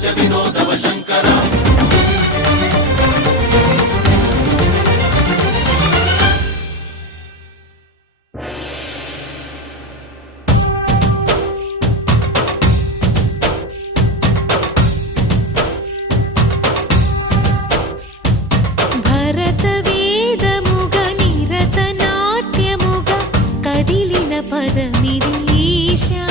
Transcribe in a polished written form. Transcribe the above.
హాస్య వినోదవ శంకర భరత వేదముగ నిరత నాట్యముగ కదిలిన పదమిది ఈశా